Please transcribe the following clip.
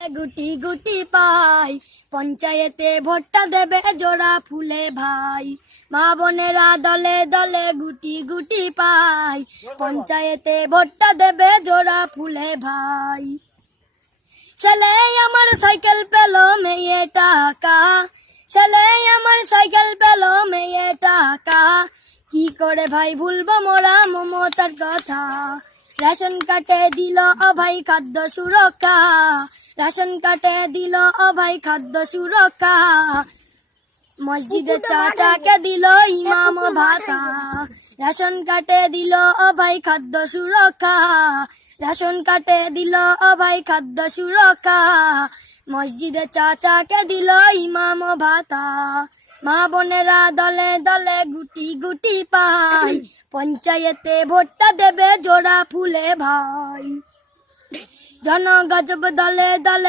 গুটি গুটি পাই পঞ্চায়েতে ভোটটা দেবে জোড়া ফুলে ভাই। মা বোনেরা দলে দলে গুটি গুটি পাই পঞ্চায়েতে ভোটটা দেবে জোড়া ফুলে ভাই। ছেলে আমার সাইকেল পেলো মেয়ে টাকা, ছেলে আমার সাইকেল পেলো মেয়ে টাকা, কি করে ভাই ভুলবো মোরা মমতার কথা। রেশন কার্ডে দিল ভাই খাদ্য সুরক্ষা, রেশন কার্ডে দিল ভাই খাদ্য সুরক্ষা, মসজিদে চাচাকে দিল ইমাম ভাতা। রেশন কার্ডে দিল ভাই খাদ্য সুরক্ষা, রেশন কার্ডে দিল ভাই খাদ্য সুরক্ষা, মসজিদে চাচাকে দিল ইমাম ভাতা। মা বোনেরা দলে দলে গুটি গুটি পাই পঞ্চায়েতে ভোটটা দেবে জোড়া ফুলে ভাই। জনগজব দলে দলে